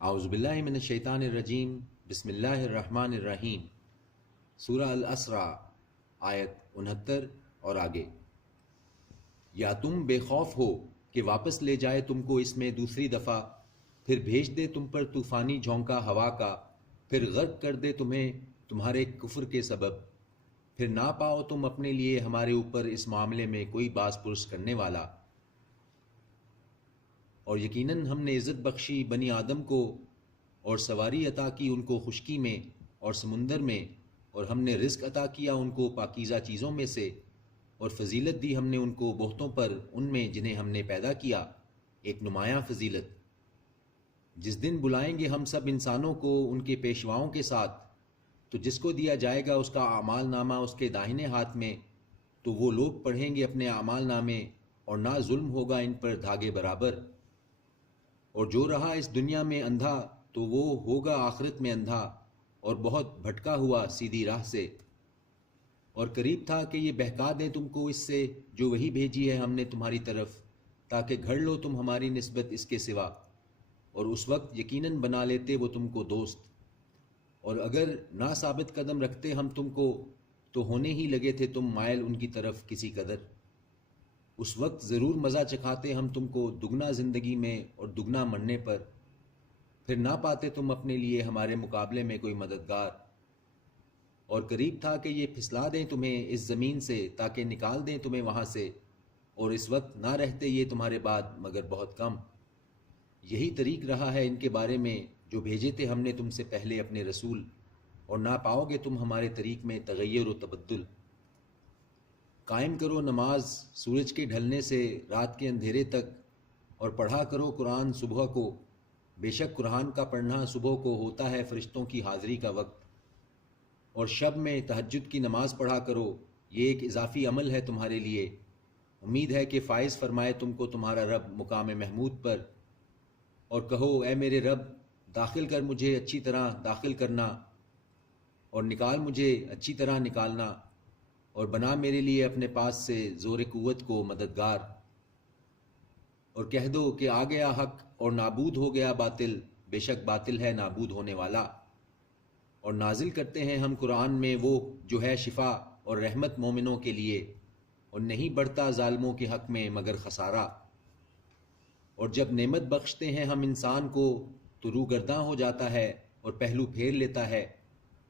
اعوذ باللہ من الشیطان الرجیم، بسم اللہ الرحمن الرحیم۔ سورہ الاسراء آیت 69 اور آگے۔ یا تم بے خوف ہو کہ واپس لے جائے تم کو اس میں دوسری دفعہ، پھر بھیج دے تم پر طوفانی جھونکا ہوا کا، پھر غرق کر دے تمہیں تمہارے کفر کے سبب، پھر نہ پاؤ تم اپنے لیے ہمارے اوپر اس معاملے میں کوئی باز پرس کرنے والا۔ اور یقیناً ہم نے عزت بخشی بنی آدم کو اور سواری عطا کی ان کو خشکی میں اور سمندر میں، اور ہم نے رزق عطا کیا ان کو پاکیزہ چیزوں میں سے، اور فضیلت دی ہم نے ان کو بہتوں پر ان میں جنہیں ہم نے پیدا کیا، ایک نمایاں فضیلت۔ جس دن بلائیں گے ہم سب انسانوں کو ان کے پیشواؤں کے ساتھ، تو جس کو دیا جائے گا اس کا اعمال نامہ اس کے داہنے ہاتھ میں، تو وہ لوگ پڑھیں گے اپنے اعمال نامے، اور نہ ظلم ہوگا ان پر دھاگے برابر۔ اور جو رہا اس دنیا میں اندھا تو وہ ہوگا آخرت میں اندھا اور بہت بھٹکا ہوا سیدھی راہ سے۔ اور قریب تھا کہ یہ بہکا دیں تم کو اس سے جو وہی بھیجی ہے ہم نے تمہاری طرف، تاکہ گھڑ لو تم ہماری نسبت اس کے سوا، اور اس وقت یقیناً بنا لیتے وہ تم کو دوست۔ اور اگر نہ ثابت قدم رکھتے ہم تم کو، تو ہونے ہی لگے تھے تم مائل ان کی طرف کسی قدر۔ اس وقت ضرور مزہ چکھاتے ہم تم کو دگنا زندگی میں اور دگنا مرنے پر، پھر نہ پاتے تم اپنے لیے ہمارے مقابلے میں کوئی مددگار۔ اور قریب تھا کہ یہ پھسلا دیں تمہیں اس زمین سے تاکہ نکال دیں تمہیں وہاں سے، اور اس وقت نہ رہتے یہ تمہارے بعد مگر بہت کم۔ یہی طریق رہا ہے ان کے بارے میں جو بھیجے تھے ہم نے تم سے پہلے اپنے رسول، اور نہ پاؤ گے تم ہمارے طریق میں تغیر و تبدل۔ قائم کرو نماز سورج کے ڈھلنے سے رات کے اندھیرے تک، اور پڑھا کرو قرآن صبح کو، بے شک قرآن کا پڑھنا صبح کو ہوتا ہے فرشتوں کی حاضری کا وقت۔ اور شب میں تہجد کی نماز پڑھا کرو، یہ ایک اضافی عمل ہے تمہارے لیے، امید ہے کہ فائز فرمائے تم کو تمہارا رب مقام محمود پر۔ اور کہو اے میرے رب، داخل کر مجھے اچھی طرح داخل کرنا، اور نکال مجھے اچھی طرح نکالنا، اور بنا میرے لیے اپنے پاس سے زور قوت کو مددگار۔ اور کہہ دو کہ آ گیا حق اور نابود ہو گیا باطل، بے شک باطل ہے نابود ہونے والا۔ اور نازل کرتے ہیں ہم قرآن میں وہ جو ہے شفا اور رحمت مومنوں کے لیے، اور نہیں بڑھتا ظالموں کے حق میں مگر خسارہ۔ اور جب نعمت بخشتے ہیں ہم انسان کو تو روگرداں ہو جاتا ہے اور پہلو پھیر لیتا ہے،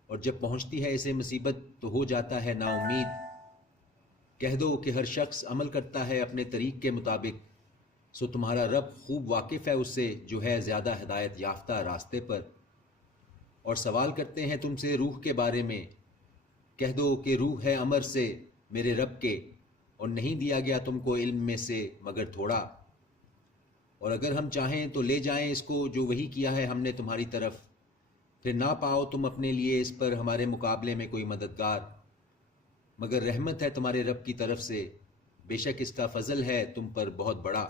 اور جب پہنچتی ہے اسے مصیبت تو ہو جاتا ہے نا امید۔ کہہ دو کہ ہر شخص عمل کرتا ہے اپنے طریق کے مطابق، سو تمہارا رب خوب واقف ہے اس سے جو ہے زیادہ ہدایت یافتہ راستے پر۔ اور سوال کرتے ہیں تم سے روح کے بارے میں، کہہ دو کہ روح ہے امر سے میرے رب کے، اور نہیں دیا گیا تم کو علم میں سے مگر تھوڑا۔ اور اگر ہم چاہیں تو لے جائیں اس کو جو وہی کیا ہے ہم نے تمہاری طرف، پھر نہ پاؤ تم اپنے لیے اس پر ہمارے مقابلے میں کوئی مددگار، مگر رحمت ہے تمہارے رب کی طرف سے، بے شک اس کا فضل ہے تم پر بہت بڑا۔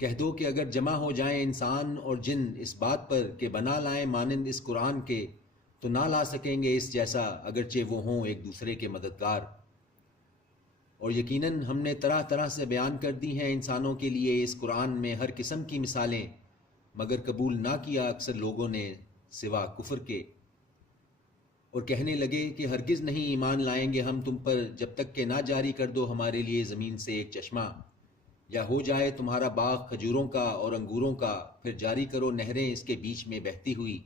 کہہ دو کہ اگر جمع ہو جائیں انسان اور جن اس بات پر کہ بنا لائیں مانند اس قرآن کے، تو نہ لا سکیں گے اس جیسا اگرچہ وہ ہوں ایک دوسرے کے مددگار۔ اور یقیناً ہم نے طرح طرح سے بیان کر دی ہیں انسانوں کے لیے اس قرآن میں ہر قسم کی مثالیں، مگر قبول نہ کیا اکثر لوگوں نے سوا کفر کے۔ اور کہنے لگے کہ ہرگز نہیں ایمان لائیں گے ہم تم پر جب تک کہ نہ جاری کر دو ہمارے لیے زمین سے ایک چشمہ، یا ہو جائے تمہارا باغ کھجوروں کا اور انگوروں کا، پھر جاری کرو نہریں اس کے بیچ میں بہتی ہوئی،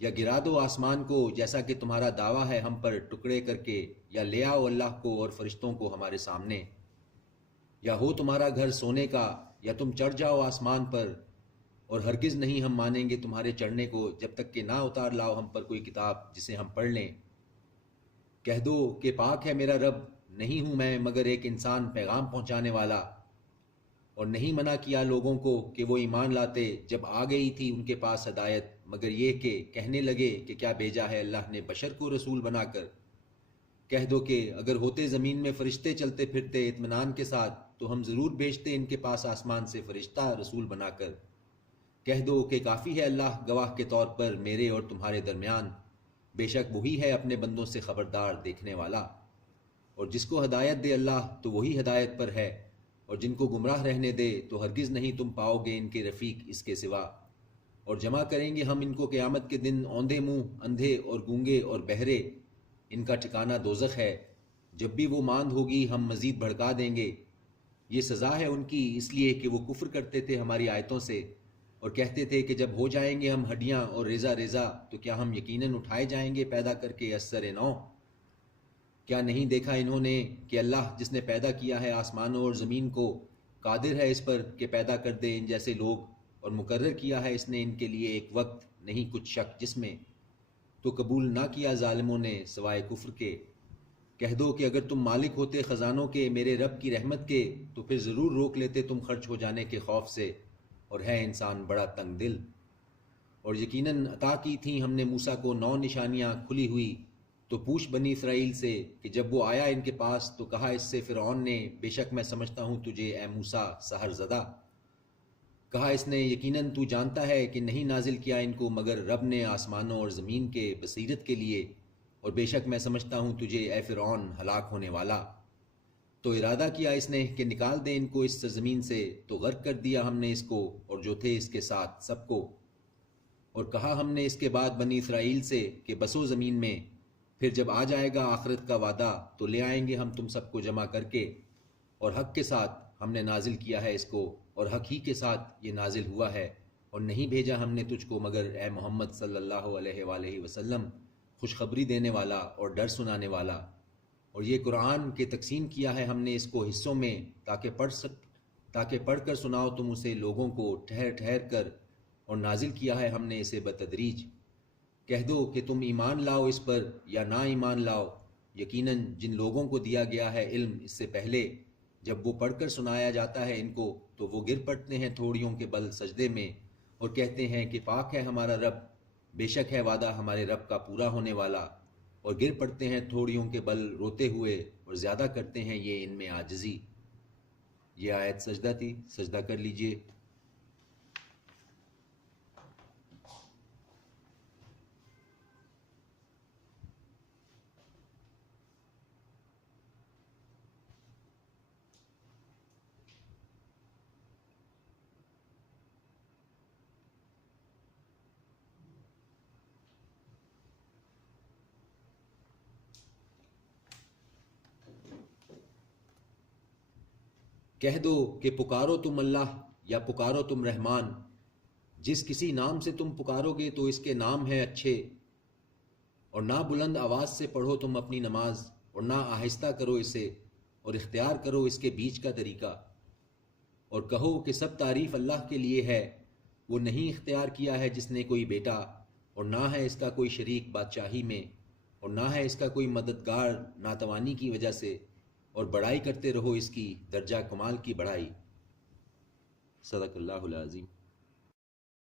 یا گرا دو آسمان کو جیسا کہ تمہارا دعویٰ ہے ہم پر ٹکڑے کر کے، یا لے آؤ اللہ کو اور فرشتوں کو ہمارے سامنے، یا ہو تمہارا گھر سونے کا، یا تم چڑھ جاؤ آسمان پر، اور ہرگز نہیں ہم مانیں گے تمہارے چڑھنے کو جب تک کہ نہ اتار لاؤ ہم پر کوئی کتاب جسے ہم پڑھ لیں۔ کہہ دو کہ پاک ہے میرا رب، نہیں ہوں میں مگر ایک انسان پیغام پہنچانے والا۔ اور نہیں منع کیا لوگوں کو کہ وہ ایمان لاتے جب آ گئی تھی ان کے پاس ہدایت، مگر یہ کہ کہنے لگے کہ کیا بھیجا ہے اللہ نے بشر کو رسول بنا کر۔ کہہ دو کہ اگر ہوتے زمین میں فرشتے چلتے پھرتے اطمینان کے ساتھ، تو ہم ضرور بھیجتے ان کے پاس آسمان سے فرشتہ رسول بنا کر۔ کہہ دو کہ کافی ہے اللہ گواہ کے طور پر میرے اور تمہارے درمیان، بے شک وہی ہے اپنے بندوں سے خبردار دیکھنے والا۔ اور جس کو ہدایت دے اللہ تو وہی ہدایت پر ہے، اور جن کو گمراہ رہنے دے تو ہرگز نہیں تم پاؤ گے ان کے رفیق اس کے سوا۔ اور جمع کریں گے ہم ان کو قیامت کے دن اوندھے منہ، اندھے اور گونگے اور بہرے، ان کا ٹھکانہ دوزخ ہے، جب بھی وہ ماند ہوگی ہم مزید بھڑکا دیں گے۔ یہ سزا ہے ان کی اس لیے کہ وہ کفر کرتے تھے ہماری آیتوں سے، اور کہتے تھے کہ جب ہو جائیں گے ہم ہڈیاں اور ریزہ ریزہ تو کیا ہم یقیناً اٹھائے جائیں گے پیدا کر کے اثر نو۔ کیا نہیں دیکھا انہوں نے کہ اللہ جس نے پیدا کیا ہے آسمانوں اور زمین کو، قادر ہے اس پر کہ پیدا کر دے ان جیسے لوگ، اور مقرر کیا ہے اس نے ان کے لیے ایک وقت، نہیں کچھ شک جس میں۔ تو قبول نہ کیا ظالموں نے سوائے کفر کے۔ کہہ دو کہ اگر تم مالک ہوتے خزانوں کے میرے رب کی رحمت کے تو پھر ضرور روک لیتے تم خرچ ہو جانے کے خوف سے، اور ہے انسان بڑا تنگ دل۔ اور یقیناً عطا کی تھیں ہم نے موسیٰ کو 9 نشانیاں کھلی ہوئی، تو پوچھ بنی اسرائیل سے کہ جب وہ آیا ان کے پاس تو کہا اس سے فرعون نے، بے شک میں سمجھتا ہوں تجھے اے موسیٰ سحر زدہ۔ کہا اس نے یقیناً تو جانتا ہے کہ نہیں نازل کیا ان کو مگر رب نے آسمانوں اور زمین کے بصیرت کے لیے، اور بے شک میں سمجھتا ہوں تجھے اے فرعون ہلاک ہونے والا۔ تو ارادہ کیا اس نے کہ نکال دیں ان کو اس سرزمین سے، تو غرق کر دیا ہم نے اس کو اور جو تھے اس کے ساتھ سب کو۔ اور کہا ہم نے اس کے بعد بنی اسرائیل سے کہ بسو زمین میں، پھر جب آ جائے گا آخرت کا وعدہ تو لے آئیں گے ہم تم سب کو جمع کر کے، اور حق کے ساتھ ہم نے نازل کیا ہے اس کو، اور حق ہی کے ساتھ یہ نازل ہوا ہے، اور نہیں بھیجا ہم نے تجھ کو مگر اے محمد صلی اللہ علیہ وآلہ وسلم خوشخبری دینے والا اور ڈر سنانے والا۔ اور یہ قرآن کے تقسیم کیا ہے ہم نے اس کو حصوں میں تاکہ پڑھ کر سناؤ تم اسے لوگوں کو ٹھہر ٹھہر کر، اور نازل کیا ہے ہم نے اسے بتدریج۔ کہہ دو کہ تم ایمان لاؤ اس پر یا نہ ایمان لاؤ، یقیناً جن لوگوں کو دیا گیا ہے علم اس سے پہلے، جب وہ پڑھ کر سنایا جاتا ہے ان کو تو وہ گر پڑتے ہیں تھوڑیوں کے بل سجدے میں، اور کہتے ہیں کہ پاک ہے ہمارا رب، بے شک ہے وعدہ ہمارے رب کا پورا ہونے والا، اور گر پڑتے ہیں تھوڑیوں کے بل روتے ہوئے، اور زیادہ کرتے ہیں یہ ان میں عاجزی۔ یہ آیت سجدہ تھی، سجدہ کر لیجئے۔ کہہ دو کہ پکارو تم اللہ یا پکارو تم رحمان، جس کسی نام سے تم پکارو گے تو اس کے نام ہیں اچھے، اور نہ بلند آواز سے پڑھو تم اپنی نماز، اور نہ آہستہ کرو اسے، اور اختیار کرو اس کے بیچ کا طریقہ، اور کہو کہ سب تعریف اللہ کے لیے ہے، وہ نہیں اختیار کیا ہے جس نے کوئی بیٹا، اور نہ ہے اس کا کوئی شریک بادشاہی میں، اور نہ ہے اس کا کوئی مددگار ناتوانی کی وجہ سے، اور بڑائی کرتے رہو اس کی درجہ کمال کی بڑائی۔ صدق اللہ العظیم۔